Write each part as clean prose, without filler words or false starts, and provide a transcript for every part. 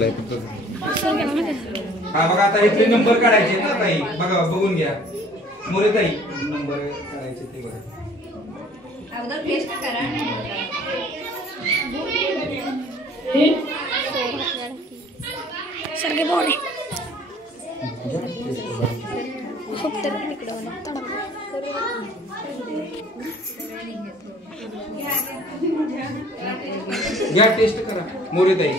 हा बघा आता इथले नंबर काढायचे ना ताई, बघा बघून घ्या मोरे ताई, नंबर काढायचे ते बघा. अगोदर टेस्ट करा. सरके बोले खूप तर तिकडे घ्या टेस्ट करा मोरे ताई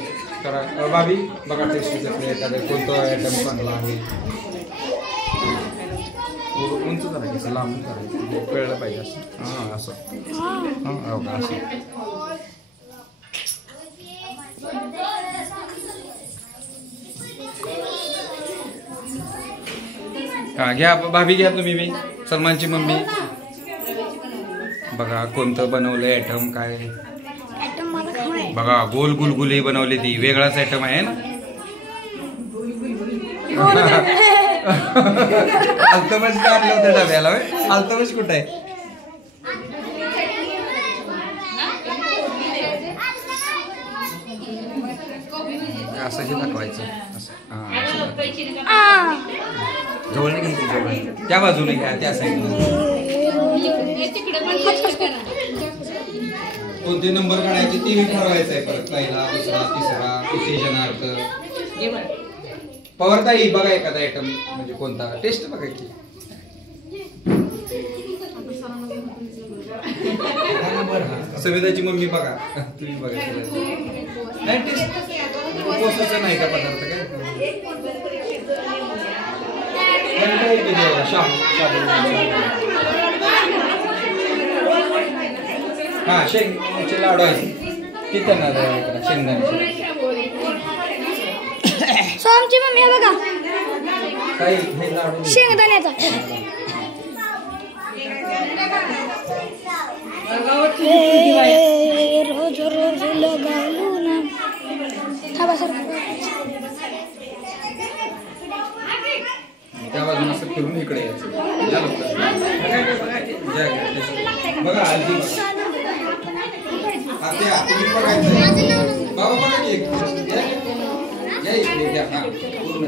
करा. बाबी बघा टेस्ट करते एखादा कोणता आयटम चांगला आहे. उंच करायचं लांब करायचं कळलं पाहिजे असं. हां असं हां बघा असं. हा घ्या भाभी घ्या तुम्ही बी. सलमानची मम्मी बघा कोणतं बनवलंय आयटम काय बघा. गोल गुलगुली बनवली ती वेगळाच आयटम आहे ना. अल्तमश का आणलं होतं डब्याला. अल्तमश कुठं आहे. असंही दाखवायचं जवळ नाही घ्यायची जवळ त्या बाजूने घ्या त्या साईडने. कोणते नंबर काढायचे ते मी ठरवायचं आहे परत. पहिला दुसरा तिसरा उत्तेजनार्थ. पवारताई बघा एखादा आयटम म्हणजे कोणता टेस्ट बघायची. सविताची मम्मी बघा तुम्ही बघा नाही टेस्ट उपवासाचा नाही का पदार्थ काय. हा शेंगदाण्याचे लाडू आहे किती शेंगदाण्याचे. आमची मम्मी बघा काही हे लाडू शेंगदाण्याचा रोज रोज लगालू ना. हा बस त्या बाजून असं फिरून इकडे यायचं. बघा हल्दी तुम्ही बघायचं बाबा बघा की पूर्ण